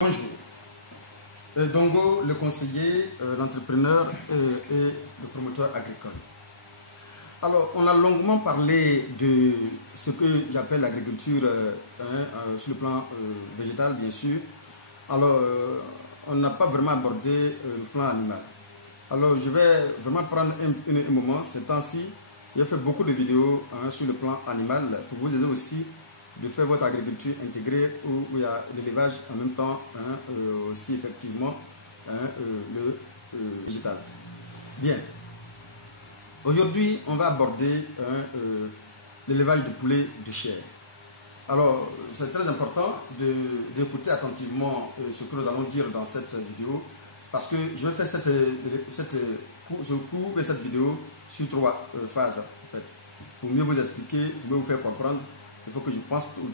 Bonjour. Dongo, le conseiller, l'entrepreneur et le promoteur agricole. Alors, on a longuement parlé de ce que j'appelle l'agriculture sur le plan végétal, bien sûr. Alors, on n'a pas vraiment abordé le plan animal. Alors, je vais vraiment prendre un moment, ces temps-ci. J'ai fait beaucoup de vidéos sur le plan animal pour vous aider aussi de faire votre agriculture intégrée où il y a l'élevage en même temps, aussi effectivement le végétal. Bien. Aujourd'hui, on va aborder l'élevage de poulets de chair. Alors, c'est très important d'écouter attentivement ce que nous allons dire dans cette vidéo parce que je vais faire cette vidéo sur 3 phases en fait. Pour mieux vous expliquer, pour mieux vous faire comprendre. Il faut que je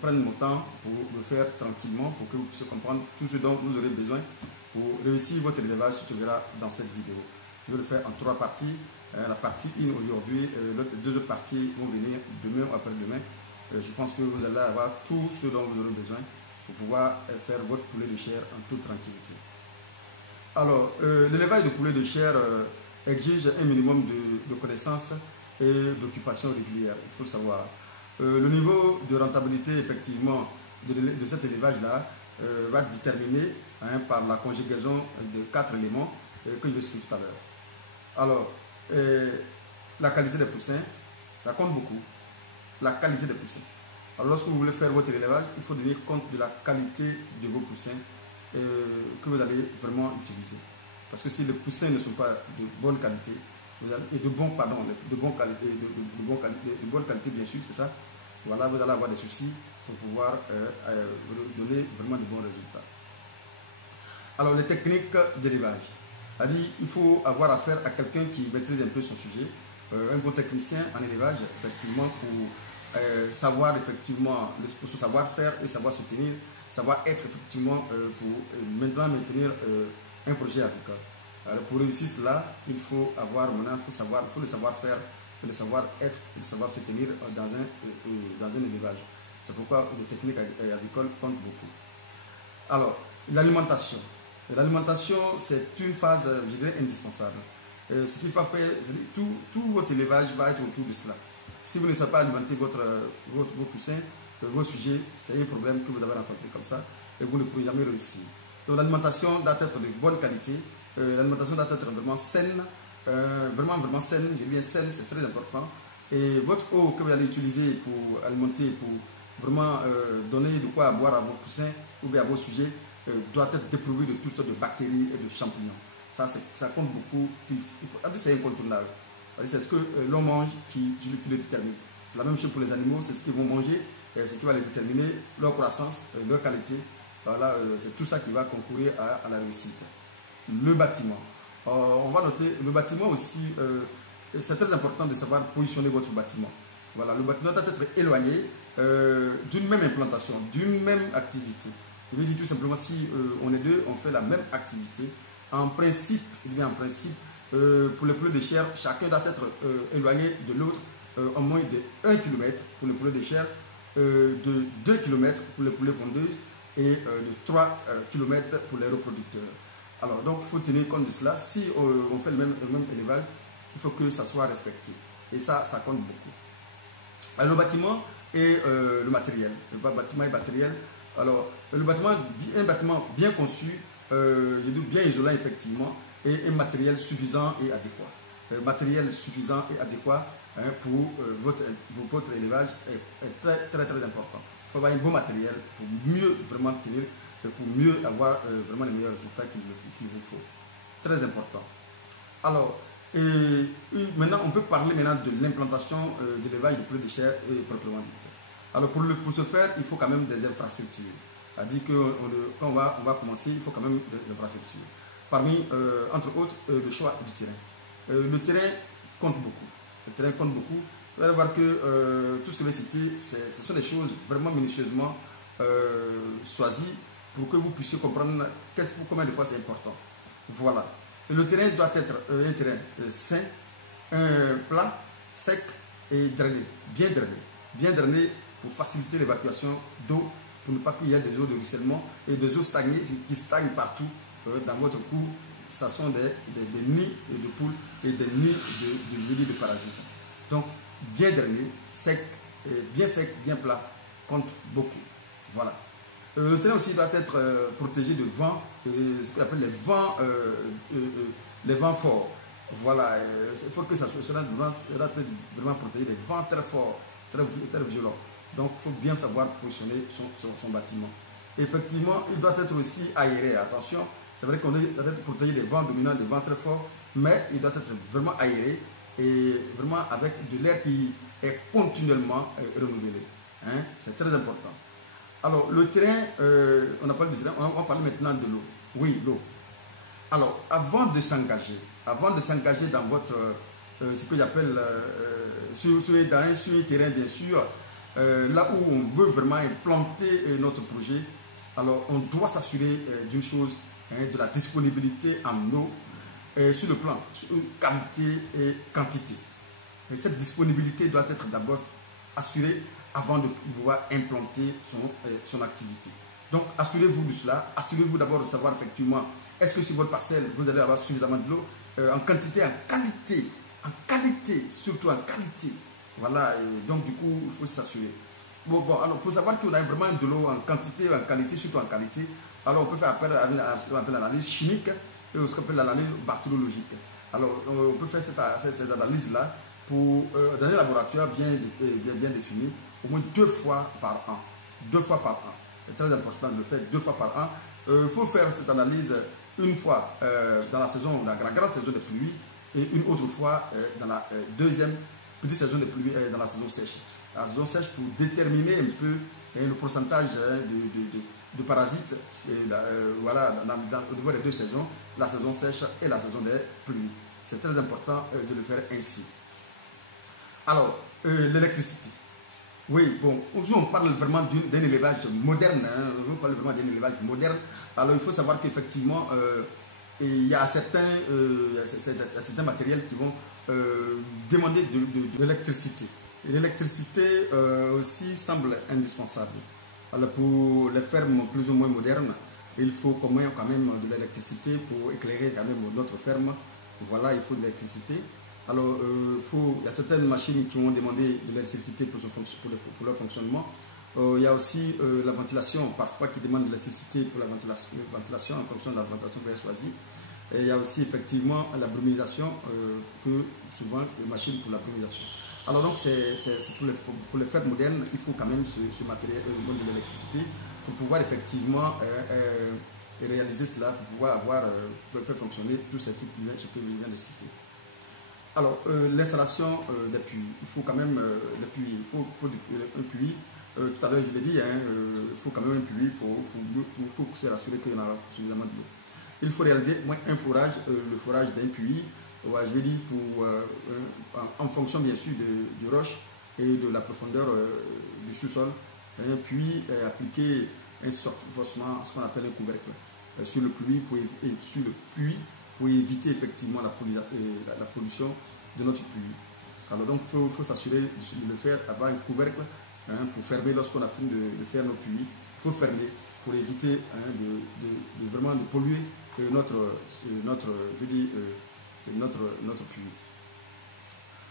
prenne mon temps pour le faire tranquillement, pour que vous puissiez comprendre tout ce dont vous aurez besoin pour réussir votre élevage, ce que tu verras dans cette vidéo. Je vais le faire en 3 parties. La partie 1 aujourd'hui, les 2 autres parties vont venir demain ou après-demain. Je pense que vous allez avoir tout ce dont vous aurez besoin pour pouvoir faire votre poulet de chair en toute tranquillité. Alors, l'élevage de poulet de chair exige un minimum de connaissances et d'occupation régulière, il faut le savoir. Le niveau de rentabilité effectivement de cet élevage-là va être déterminé par la conjugaison de 4 éléments que je vais citer tout à l'heure. Alors, la qualité des poussins, ça compte beaucoup. La qualité des poussins. Alors, lorsque vous voulez faire votre élevage, il faut tenir compte de la qualité de vos poussins que vous allez vraiment utiliser. Parce que si les poussins ne sont pas de bonne qualité, de bonne qualité bien sûr, c'est ça. Voilà, vous allez avoir des soucis pour pouvoir donner vraiment de bons résultats. Alors, les techniques d'élevage. Il faut avoir affaire à quelqu'un qui maîtrise un peu son sujet, un bon technicien en élevage, effectivement, pour savoir effectivement son savoir-faire et savoir se tenir, savoir être effectivement pour maintenant maintenir un projet agricole. Alors pour réussir cela, il faut avoir maintenant, il faut le savoir-faire, le savoir-être, le savoir se tenir dans un élevage. C'est pourquoi les techniques agricoles comptent beaucoup. Alors, l'alimentation. L'alimentation, c'est une phase, je dirais, indispensable. Ce qu'il faut faire, tout votre élevage va être autour de cela. Si vous ne savez pas alimenter vos poussins, vos sujets, c'est un problème que vous avez rencontré comme ça et vous ne pourrez jamais réussir. Donc l'alimentation doit être de bonne qualité. L'alimentation doit être vraiment saine, vraiment saine, je dis bien saine, c'est très important. Et votre eau que vous allez utiliser pour alimenter, pour vraiment donner de quoi boire à vos poussins ou bien à vos sujets, doit être dépourvue de toutes sortes de bactéries et de champignons. Ça compte beaucoup, c'est incontournable. C'est ce que l'on mange qui le détermine. C'est la même chose pour les animaux, c'est ce qu'ils vont manger, ce qui va les déterminer, leur croissance, leur qualité. Voilà, c'est tout ça qui va concourir à la réussite. Le bâtiment. On va noter, le bâtiment aussi, c'est très important de savoir positionner votre bâtiment. Voilà, le bâtiment doit être éloigné d'une même implantation, d'une même activité. Je veux dire tout simplement, si on est deux, on fait la même activité. En principe, pour les poulets de chair, chacun doit être éloigné de l'autre au moins de 1 km pour les poulets de chair, de 2 km pour les poulets pondeuses et de 3 km pour les reproducteurs. Alors, donc, il faut tenir compte de cela. Si on fait le même élevage, il faut que ça soit respecté. Et ça compte beaucoup. Alors, le bâtiment et le matériel. Le bâtiment et matériel. Alors, un bâtiment bien conçu, bien isolant effectivement, et un matériel suffisant et adéquat. Matériel suffisant et adéquat pour votre élevage est très important. Il faut avoir un bon matériel pour mieux vraiment tenir et pour mieux avoir vraiment les meilleurs résultats qu'il vous faut. Très important. Alors, maintenant, on peut parler maintenant de l'implantation de l'élevage de poulet de chair proprement dite. Alors, pour ce faire, il faut quand même des infrastructures. C'est-à-dire que quand on va commencer, il faut quand même des infrastructures. Parmi, entre autres, le choix du terrain. Le terrain compte beaucoup. Le terrain compte beaucoup. Vous allez voir que tout ce que je vais citer, ce sont des choses vraiment minutieusement choisies pour que vous puissiez comprendre combien de fois c'est important. Voilà. Et le terrain doit être un terrain sain, plat, sec et drainé. Bien drainé. Bien drainé pour faciliter l'évacuation d'eau pour ne pas qu'il y ait des eaux de ruissellement et des eaux stagnées qui stagnent partout dans votre cour. Ce sont des nids de poules et des nids de parasites. Donc, bien drainé, sec, bien plat, compte beaucoup. Voilà. Le terrain aussi doit être protégé de vent, ce qu'on appelle les vents forts. Voilà, il faut que ça soit vraiment protégé des vents très forts, très violents. Donc, il faut bien savoir positionner son bâtiment. Effectivement, il doit être aussi aéré. Attention, c'est vrai qu'on doit être protégé des vents dominants, des vents très forts, mais il doit être vraiment aéré et vraiment avec de l'air qui est continuellement renouvelé. Hein? C'est très important. Alors, le terrain, on a parlé du terrain, on va parler maintenant de l'eau. Oui, l'eau. Alors, avant de s'engager dans votre, ce que j'appelle, sur un terrain, bien sûr, là où on veut vraiment implanter notre projet, alors on doit s'assurer d'une chose, de la disponibilité en eau, sur le plan qualité et quantité. Et cette disponibilité doit être d'abord assurée avant de pouvoir implanter son activité. Donc, assurez-vous de cela. Assurez-vous d'abord de savoir effectivement, est-ce que sur votre parcelle, vous allez avoir suffisamment de l'eau, en quantité, en qualité, surtout en qualité. Voilà, et donc du coup, il faut s'assurer. Bon, alors pour savoir qu'on a vraiment de l'eau en quantité, en qualité, surtout en qualité, alors on peut faire appel à ce qu'on appelle l'analyse chimique et ce qu'on appelle l'analyse bactériologique. Alors, on peut faire cette analyse-là dans un laboratoire bien défini, au moins 2 fois par an. 2 fois par an. C'est très important de le faire 2 fois par an. Il faut faire cette analyse une fois dans la grande saison de pluie et une autre fois dans la deuxième petite saison de pluie, dans la saison sèche. La saison sèche pour déterminer un peu le pourcentage de parasites voilà, au niveau des 2 saisons, la saison sèche et la saison des pluies. C'est très important de le faire ainsi. Alors, l'électricité. Oui, bon, aujourd'hui on parle vraiment d'un élevage moderne. On parle vraiment d'un élevage moderne. Alors, il faut savoir qu'effectivement, il y a certains matériels qui vont demander de l'électricité. Et l'électricité aussi semble indispensable. Alors, pour les fermes plus ou moins modernes, il faut quand même de l'électricité pour éclairer quand même notre ferme. Voilà, il faut de l'électricité. Alors, il y a certaines machines qui vont demander de l'électricité pour leur fonctionnement. Il y a aussi la ventilation, parfois qui demande de l'électricité pour la ventilation en fonction de la ventilation que vous avez choisie. Et il y a aussi effectivement la brumisation, souvent les machines pour la brumisation. Alors donc, pour les fermes modernes, il faut quand même ce matériel de l'électricité pour pouvoir effectivement réaliser cela, pour pouvoir faire fonctionner tout ce que je viens de citer. Alors, l'installation des puits, il faut quand même des puits, il faut un puits. Tout à l'heure, je l'ai dit, il faut quand même un puits pour se rassurer qu'il y en a suffisamment de l'eau. Il faut réaliser un forage, le forage d'un puits, je vais dire en fonction bien sûr du roche et de la profondeur du sous-sol. Puis appliquer un surfaussement, ce qu'on appelle un couvercle, sur le puits pour éviter effectivement la pollution de notre puits. Alors donc il faut s'assurer de le faire avant un couvercle pour fermer lorsqu'on a fini de faire nos puits. Il faut fermer pour éviter vraiment de polluer notre puits.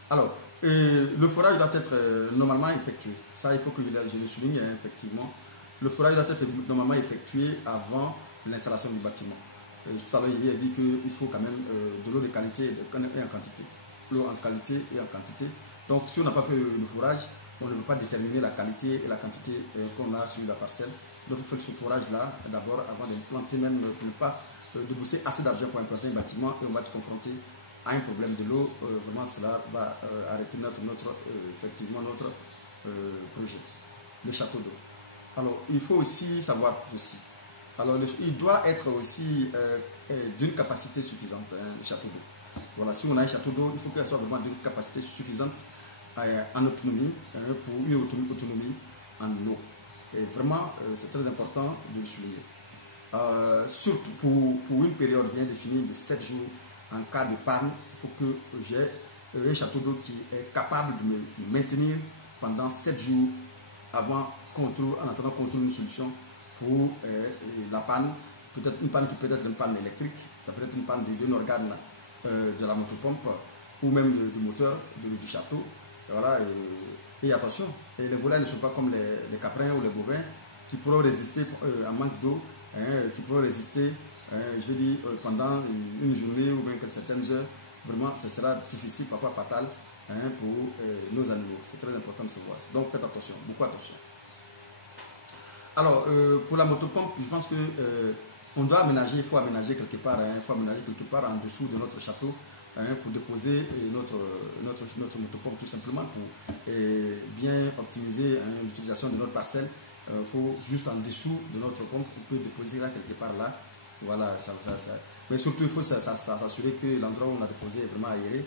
Alors, le forage doit être normalement effectué. Ça, il faut que je le souligne, effectivement. Le forage doit être normalement effectué avant l'installation du bâtiment. Tout à l'heure, il a dit qu'il faut quand même de l'eau de qualité et en quantité. L'eau en qualité et en quantité. Donc, si on n'a pas fait le forage, on ne peut pas déterminer la qualité et la quantité qu'on a sur la parcelle. Donc, il faut faire ce forage-là d'abord avant d'implanter, même pour ne pas débourser assez d'argent pour implanter un bâtiment et on va être confronté à un problème de l'eau. Vraiment, cela va arrêter effectivement notre projet, le château d'eau. Alors, il faut aussi savoir ceci. Alors, il doit être aussi d'une capacité suffisante, le château d'eau. Voilà, si on a un château d'eau, il faut qu'il soit vraiment d'une capacité suffisante en autonomie, pour une autonomie en eau. Et vraiment, c'est très important de le souligner. Surtout pour une période bien définie de 7 jours, en cas de panne, il faut que j'ai un château d'eau qui est capable de me maintenir pendant 7 jours avant en attendant qu'on trouve une solution pour la panne, peut-être une panne qui peut être une panne électrique, ça peut être une panne d'un organe de la motopompe ou même du moteur du château. Voilà, et attention, et les volailles ne sont pas comme les caprins ou les bovins qui pourront résister en manque d'eau, qui pourront résister, je veux dire, pendant une journée ou bien certaines heures. Vraiment, ce sera difficile, parfois fatal pour nos animaux. C'est très important de savoir. Donc faites attention, beaucoup attention. Alors, pour la motopompe, je pense que on doit aménager, il faut aménager quelque part, en dessous de notre château pour déposer notre motopompe tout simplement pour bien optimiser l'utilisation de notre parcelle. Il faut juste en dessous de notre pompe, on peut déposer là quelque part là. Voilà, mais surtout il faut s'assurer que l'endroit où on a déposé est vraiment aéré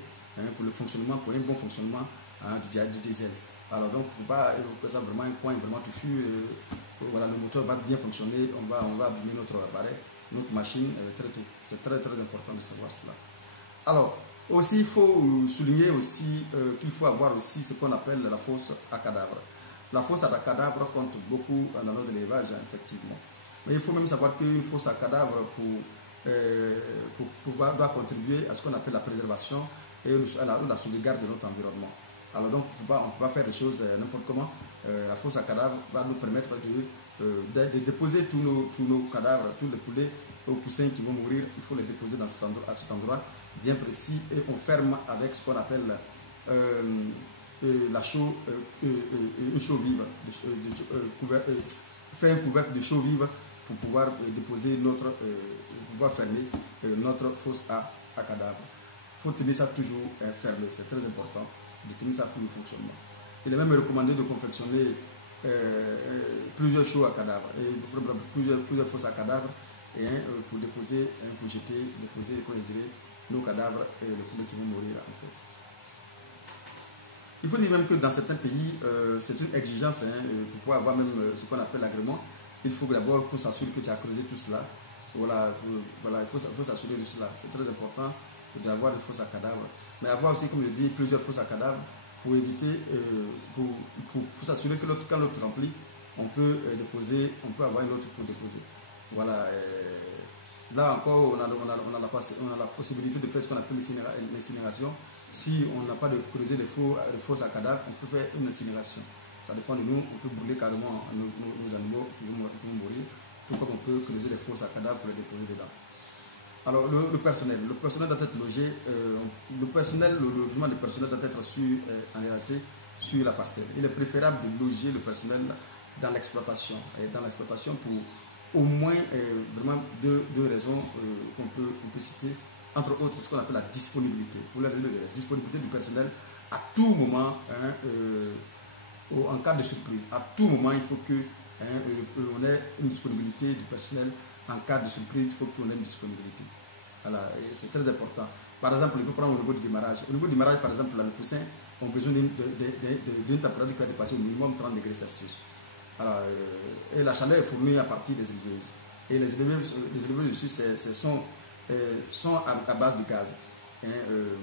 pour le fonctionnement, pour un bon fonctionnement du diesel. Alors donc il ne faut pas que ça vraiment un coin vraiment touffu. Voilà, le moteur va bien fonctionner, on va abîmer notre appareil, notre machine très tôt. C'est très très important de savoir cela. Alors, aussi, il faut souligner aussi qu'il faut avoir aussi ce qu'on appelle la fosse à cadavre. La fosse à cadavre compte beaucoup dans nos élevages, effectivement. Mais il faut même savoir qu'une fosse à cadavre doit contribuer à ce qu'on appelle la préservation et la sauvegarde de notre environnement. Alors donc, on ne peut pas faire des choses n'importe comment. La fosse à cadavre va nous permettre de déposer tous nos cadavres, tous les poulets aux poussins qui vont mourir. Il faut les déposer à cet endroit bien précis et on ferme avec ce qu'on appelle une chaux vive, faire un couvercle de chaux vive pour pouvoir déposer pouvoir fermer notre fosse à cadavre. Il faut tenir ça toujours fermé, c'est très important de tenir ça pour le fonctionnement. Il est même recommandé de confectionner plusieurs chaux à cadavre, plusieurs fosses à cadavre pour déposer, pour déposer nos cadavres et les poulets qui vont mourir en fait. Il faut dire même que dans certains pays, c'est une exigence pour pouvoir avoir même ce qu'on appelle l'agrément. Il faut d'abord pour s'assurer que tu as creusé tout cela. Voilà, il faut s'assurer de cela. C'est très important d'avoir une fosse à cadavre. Mais avoir aussi, comme je dis, plusieurs fosses à cadavre pour éviter, pour s'assurer que quand l'autre remplit, on peut avoir une autre pour déposer. Voilà. Là encore, on a la possibilité de faire ce qu'on appelle l'incinération. Si on n'a pas de creuser de fosses à cadavre, on peut faire une incinération. Ça dépend de nous, on peut brûler carrément nos animaux qui vont mourir, tout comme on peut creuser des fosses à cadavre pour les déposer dedans. Alors le personnel doit être logé, le logement du personnel doit être en réalité sur la parcelle. Il est préférable de loger le personnel dans l'exploitation. Et dans l'exploitation pour au moins vraiment deux raisons qu'on peut citer, entre autres ce qu'on appelle la disponibilité. Pour la disponibilité du personnel à tout moment, en cas de surprise, à tout moment il faut qu'on ait une disponibilité du personnel. En cas de surprise, il faut qu'on ait une disponibilité. Voilà, c'est très important. Par exemple, on peut prendre au niveau du démarrage. Au niveau du démarrage, par exemple, les poussins ont besoin d'une température qui va dépasser au minimum 30 degrés Celsius. Alors, et la chaleur est fournie à partir des éleveuses. Et les éleveuses aussi sont à base de gaz.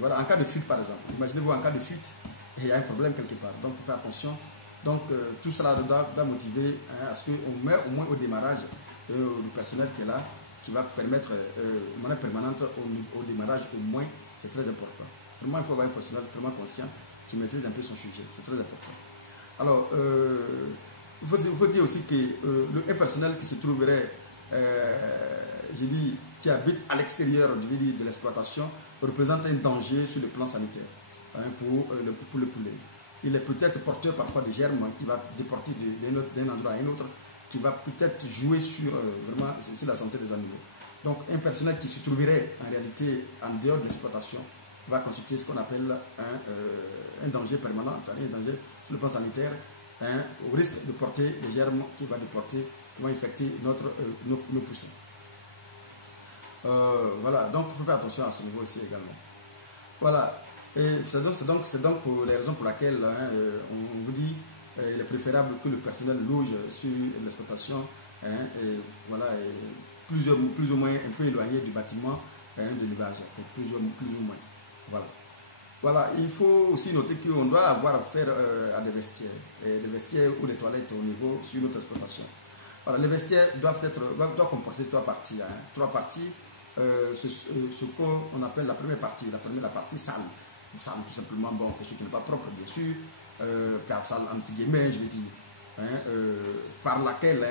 Voilà, en cas de fuite, par exemple. Imaginez-vous, en cas de fuite, il y a un problème quelque part. Donc, il faut faire attention. Donc, tout cela doit motiver à ce qu'on met au moins au démarrage le personnel qui est là, qui va permettre de manière permanente au démarrage au moins, c'est très important. Vraiment, il faut avoir un personnel vraiment conscient qui maîtrise un peu son sujet, c'est très important. Alors, il faut dire aussi qu'un personnel qui se trouverait, qui habite à l'extérieur de l'exploitation, représente un danger sur le plan sanitaire pour le poulet. Il est peut-être porteur parfois de germes qui va déporter d'un endroit à un autre, qui va peut-être jouer sur la santé des animaux. Donc un personnel qui se trouverait en réalité en dehors de l'exploitation va constituer ce qu'on appelle un danger permanent, c'est-à-dire un danger sur le plan sanitaire, au risque de porter les germes qui vont infecter nos poussins. Voilà, donc il faut faire attention à ce niveau aussi également. Voilà, et c'est donc pour les raisons pour lesquelles on vous dit il est préférable que le personnel loge sur l'exploitation, plus ou moins un peu éloigné du bâtiment de l'élevage, plus ou moins. Voilà. Voilà, il faut aussi noter qu'on doit avoir affaire à des vestiaires ou des toilettes au niveau sur notre exploitation. Voilà, les vestiaires doivent comporter trois parties. Hein. Trois parties, ce qu'on appelle la première partie, la partie sale. Sale tout simplement, bon, quelque chose qui n'est pas propre, bien sûr, sale entre guillemets, je veux dire, hein, par laquelle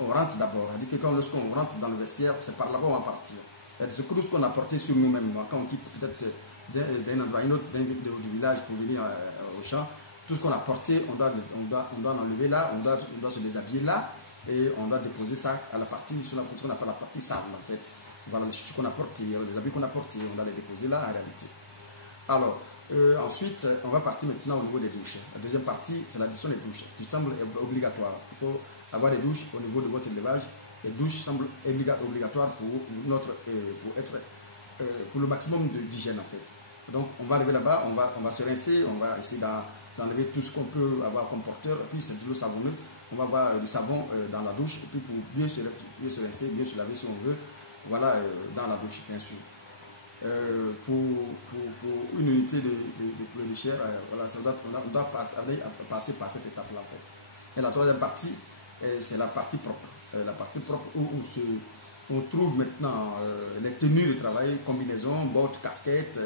on rentre d'abord. C'est-à-dire que lorsqu'on rentre dans le vestiaire, c'est par là-bas qu'on va partir. C'est ce qu'on a porté sur nous-mêmes, quand on quitte peut-être d'un endroit à un autre, du village pour venir au champ, tout ce qu'on a porté, on doit enlever là, on doit se déshabiller là, et on doit déposer ça à la partie, sur la qu'on appelle la partie sale en fait. Voilà les choses qu'on a portées, les habits qu'on a portés, on doit les déposer là en réalité. Alors, ensuite, on va partir maintenant au niveau des douches. La deuxième partie, c'est l'addition des douches, qui semble obligatoire. Il faut avoir des douches au niveau de votre élevage. Les douches semblent obligatoires pour le maximum d'hygiène en fait. Donc, on va arriver là-bas, on va se rincer, on va essayer d'enlever tout ce qu'on peut avoir comme porteur, et puis c'est de l'eau savonneuse. On va avoir du savon dans la douche, et puis pour bien se rincer, bien se laver si on veut, voilà, dans la douche, bien sûr. Pour une unité de poulet de chair, voilà, on doit passer par cette étape-là en fait. Et la troisième partie, c'est la partie propre. La partie propre où on trouve maintenant les tenues de travail, combinaisons, bottes, casquettes,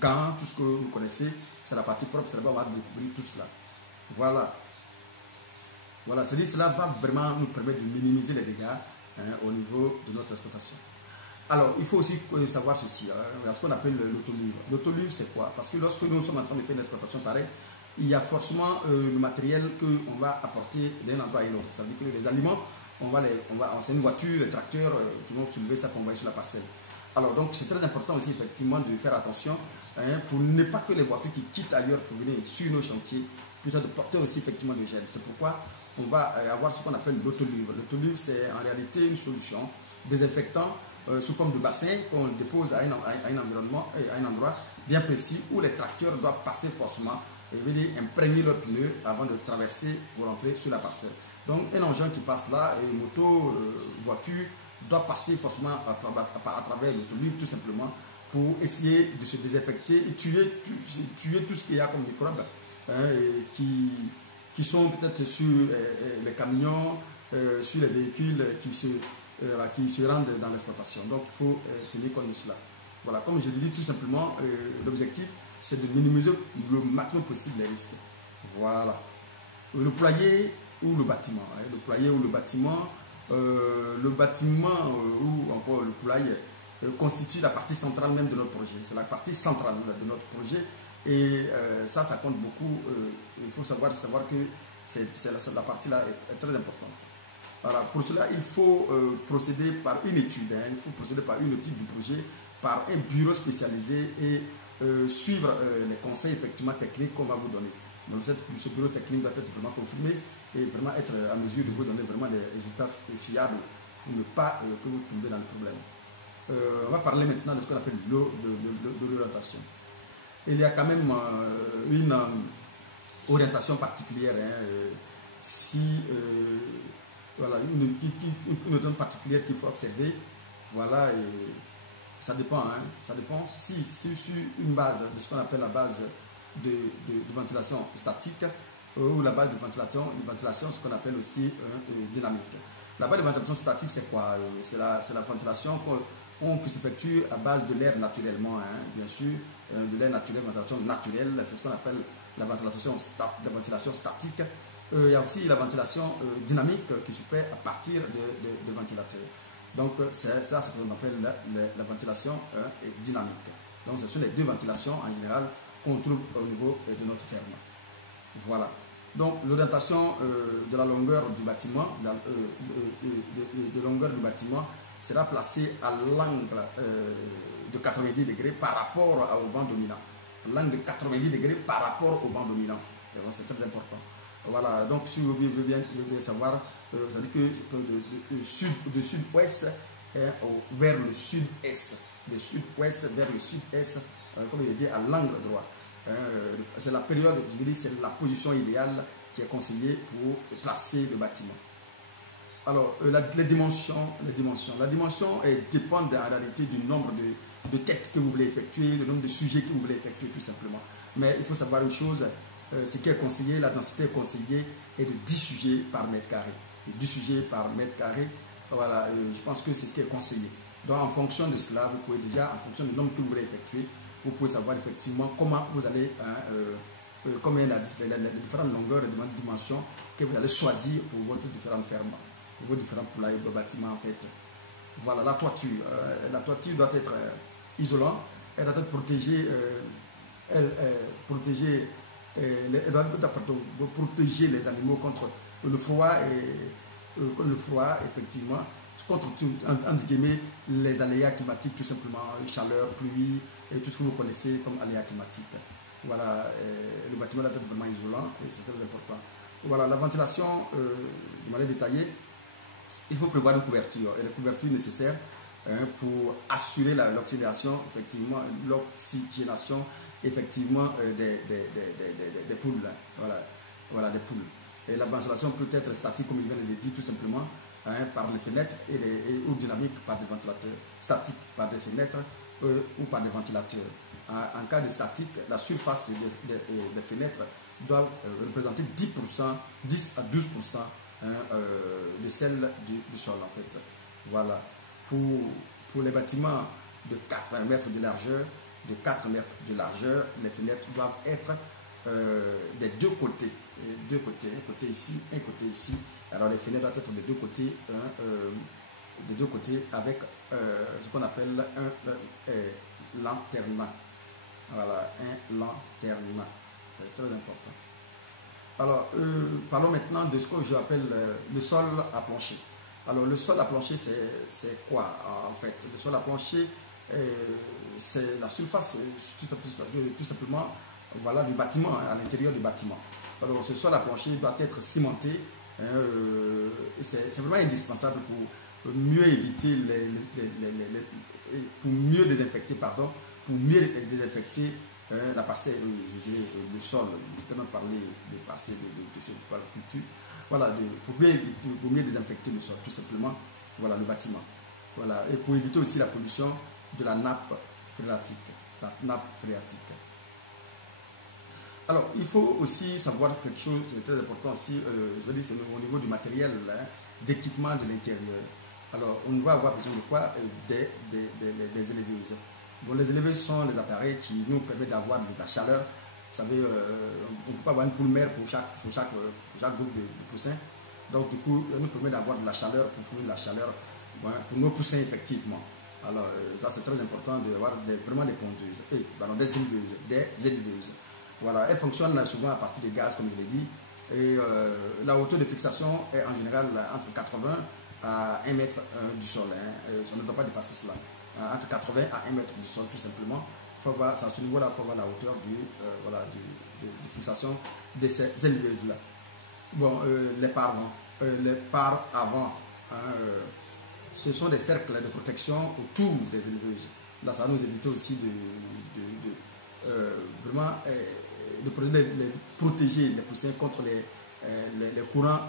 gants, tout ce que vous connaissez. C'est la partie propre, c'est là-bas on va découvrir tout cela. Voilà. Voilà, c'est-à-dire cela va vraiment nous permettre de minimiser les dégâts au niveau de notre exploitation. Alors, il faut aussi savoir ceci, ce qu'on appelle l'autolivre. L'autolivre, c'est quoi? Parce que lorsque nous sommes en train de faire une exploitation pareille, il y a forcément le matériel qu'on va apporter d'un endroit à l'autre. Ça veut dire que les aliments, c'est une voiture, les tracteurs qui vont soulever ça, qu'on va sur la parcelle. Alors, donc, c'est très important aussi, effectivement, de faire attention pour ne pas que les voitures qui quittent ailleurs pour venir sur nos chantiers puissent de porter aussi, effectivement, des gènes. C'est pourquoi on va avoir ce qu'on appelle l'autolivre. L'autolivre, c'est en réalité une solution désinfectant sous forme de bassin qu'on dépose à un environnement, à un endroit bien précis où les tracteurs doivent passer forcément et imprégner leurs pneus avant de traverser pour entrer sur la parcelle. Donc un engin qui passe là, et moto, voiture, doit passer forcément à travers l'autolivre tout simplement pour essayer de se désinfecter et tuer tout ce qu'il y a comme microbes qui sont peut-être sur les camions, sur les véhicules qui se rendent dans l'exploitation. Donc il faut tenir compte de cela. Voilà, comme je le dis tout simplement, l'objectif c'est de minimiser le maximum possible les risques. Voilà. Le poulailler ou le bâtiment. Le poulailler ou le bâtiment, ou encore le poulailler constitue la partie centrale même de notre projet. C'est la partie centrale de notre projet. Et ça compte beaucoup. Il faut savoir que la partie-là est très importante. Voilà. Pour cela, il faut procéder par une étude. Il faut procéder par une étude du projet, par un bureau spécialisé et suivre les conseils effectivement techniques qu'on va vous donner. Donc ce bureau technique doit être vraiment confirmé et vraiment être à mesure de vous donner vraiment des résultats fiables pour ne pas que vous tombiez dans le problème. On va parler maintenant de ce qu'on appelle l'orientation. Il y a quand même une orientation particulière. Voilà, une orientation particulière qu'il faut observer. Voilà, ça dépend. Ça dépend si sur une base de ce qu'on appelle la base de ventilation statique ou la base de ventilation, ce qu'on appelle aussi dynamique. La base de ventilation statique, c'est quoi? C'est la ventilation qui s'effectue à base de l'air naturellement, bien sûr, de l'air naturel, ventilation naturelle, c'est ce qu'on appelle la ventilation statique. Il y a aussi la ventilation dynamique qui se fait à partir de ventilateurs. Donc, c'est ça ce qu'on appelle la ventilation dynamique. Donc, ce sont les deux ventilations en général qu'on trouve au niveau de notre ferme. Voilà. Donc, l'orientation de la longueur du bâtiment, de longueur du bâtiment sera placée à l'angle de 90 degrés par rapport au vent dominant. L'angle de 90 degrés par rapport au vent dominant. C'est très important. Voilà, donc si vous voulez bien savoir, ça dit que de sud-ouest vers le sud-est, de sud-ouest vers le sud-est, comme il dit, à l'angle droit. C'est la période, je veux dire, c'est la position idéale qui est conseillée pour placer le bâtiment. Alors, les dimensions. La dimension dépend en réalité du nombre de têtes que vous voulez effectuer, le nombre de sujets que vous voulez effectuer tout simplement. Mais il faut savoir une chose, ce qui est conseillé, la densité est conseillée est de 10 sujets par mètre carré. 10 sujets par mètre carré, voilà, je pense que c'est ce qui est conseillé. Donc en fonction de cela, vous pouvez déjà, en fonction du nombre que vous voulez effectuer, vous pouvez savoir effectivement comment vous allez, combien les différentes longueurs et les dimensions que vous allez choisir pour votre différentes fermes, pour vos différents poulaillers de bâtiments en fait. Voilà, la toiture doit être isolante, elle doit être protégée, elle doit protéger les animaux contre le froid effectivement, contre entre guillemets les aléas climatiques tout simplement, chaleur, pluie et tout ce que vous connaissez comme aléas climatiques. Voilà, le bâtiment doit être vraiment isolant et c'est très important. Voilà, la ventilation de manière détaillée, il faut prévoir une couverture et la couverture nécessaire pour assurer l'oxygénation, effectivement, l'oxygénation effectivement des poules. Voilà, des poules. Et la ventilation peut être statique, comme il vient de le dire, tout simplement, par les fenêtres ou dynamique par des ventilateurs. Statique par des fenêtres ou par des ventilateurs. En cas de statique, la surface des fenêtres doit représenter 10 à 12% de celle du sol en fait. Voilà. Pour les bâtiments de 4 mètres de largeur, les fenêtres doivent être des deux côtés. Un côté ici, un côté ici. Alors les fenêtres doivent être des deux côtés avec ce qu'on appelle un lanternement. Voilà, un lanternement. C'est très important. Alors, parlons maintenant de ce que j'appelle le sol à plancher. Alors, le sol à plancher, c'est quoi en fait? Le sol à plancher, c'est la surface, tout simplement, voilà, du bâtiment, à l'intérieur du bâtiment. Alors, ce sol à plancher doit être cimenté. C'est vraiment indispensable pour mieux éviter, pour mieux désinfecter, la parcelle, je dirais, le sol, justement parler de parcelle de ce culture. Voilà, pour mieux désinfecter le sol, tout simplement, voilà, le bâtiment. Voilà, et pour éviter aussi la pollution de la nappe phréatique. Alors, il faut aussi savoir quelque chose de très important aussi, je veux dire, au niveau du matériel, d'équipement de l'intérieur. Alors, on va avoir besoin de quoi? Des éleveuses. Bon, les éleveuses sont les appareils qui nous permettent d'avoir de la chaleur. Vous savez, on ne peut pas avoir une poule mère pour chaque groupe de poussins. Donc, du coup, elle nous permet d'avoir de la chaleur pour fournir de la chaleur pour nos poussins, effectivement. Alors, ça, c'est très important d'avoir vraiment des pondeuses, des éleveuses. Voilà, elles fonctionnent souvent à partir de gaz, comme je l'ai dit. Et la hauteur de fixation est en général entre 80 à 1 mètre du sol. Ça ne doit pas dépasser cela. Entre 80 à 1 mètre du sol, tout simplement. À ce niveau-là, il faut voir la hauteur de fixation de ces éleveuses-là. Bon, les parts avant, ce sont des cercles de protection autour des éleveuses. Là, ça va nous éviter aussi vraiment de protéger les poussins contre les courants,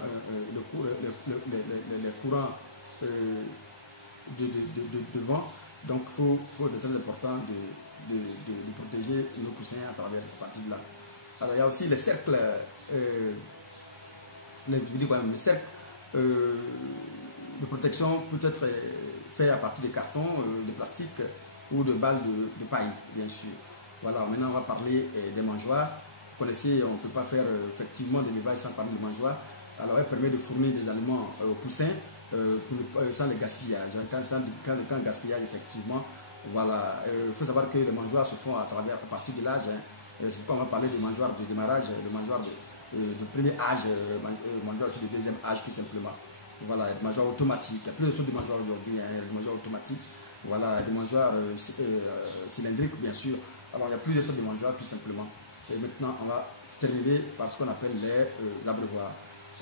de vent. Donc, c'est très important de protéger nos poussins à travers cette partie-là. Alors, il y a aussi les cercles, les cercles de protection peut être fait à partir de carton, de plastique ou de balles de paille, bien sûr. Voilà, maintenant on va parler des mangeoires. Vous connaissez, on ne peut pas faire effectivement de l'élevage sans parler de mangeoires. Alors, elle permet de fournir des aliments aux poussins sans le gaspillage. Quand le gaspillage, effectivement, voilà. Il faut savoir que les mangeoires se font à partir de l'âge. C'est pourquoi on va parler de mangeoires de démarrage, de mangeoires de premier âge, mangeoires de deuxième âge, tout simplement. Voilà, des mangeoires automatiques. Il y a plusieurs sortes de mangeoires aujourd'hui, des mangeoires automatiques. Voilà, des mangeoires cylindriques, bien sûr. Alors, il y a plusieurs sortes de mangeoires, tout simplement. Et maintenant, on va terminer par ce qu'on appelle les abreuvoirs.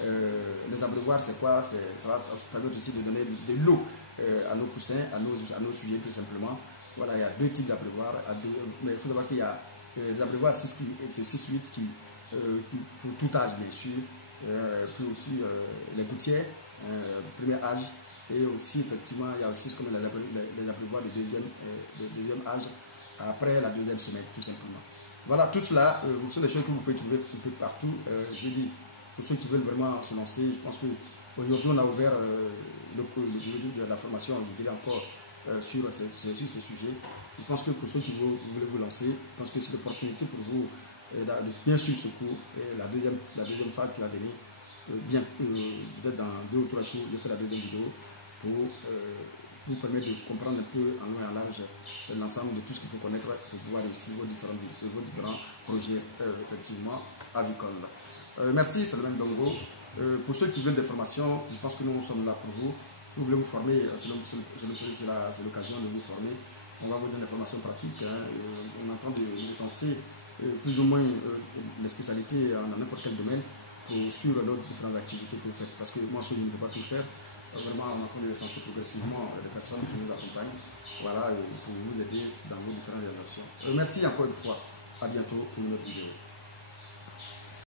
Les abreuvoirs, c'est quoi? Ça va permettre aussi de donner de l'eau à nos poussins, à nos sujets, tout simplement. Voilà, il y a deux types d'abreuvoirs. Mais il faut savoir qu'il y a des abreuvoirs 6-8 qui, pour tout âge, bien sûr, puis aussi les gouttières premier âge. Et aussi, effectivement, il y a aussi ce qu'on appelle les abreuvoirs de deuxième âge, après la deuxième semaine, tout simplement. Voilà, tout cela, ce sont des choses que vous pouvez trouver un peu partout. Je veux dire, pour ceux qui veulent vraiment se lancer, je pense qu'aujourd'hui, on a ouvert le de la formation, je dirais encore, sur ces sujets. Je pense que pour ceux qui voulaient vous lancer, je pense que c'est l'opportunité pour vous de bien suivre ce cours. Et la deuxième phase qui va venir, bien, peut-être dans 2 ou 3 jours, je fais la deuxième vidéo pour vous permettre de comprendre un peu en long et en large l'ensemble de tout ce qu'il faut connaître pour pouvoir réussir vos différents projets effectivement avicoles. Merci, c'est le même Dongo. Pour ceux qui veulent des formations, je pense que nous sommes là pour vous. Vous voulez vous former, c'est l'occasion de vous former. On va vous donner des formations pratiques. On entend de licencier plus ou moins les spécialités dans n'importe quel domaine pour suivre d'autres différentes activités que vous faites. Parce que moi, je ne peux pas tout faire. Vraiment, on est en train de licencier progressivement les personnes qui nous accompagnent, voilà, pour vous aider dans vos différentes réalisations. Merci encore une fois. À bientôt pour une autre vidéo.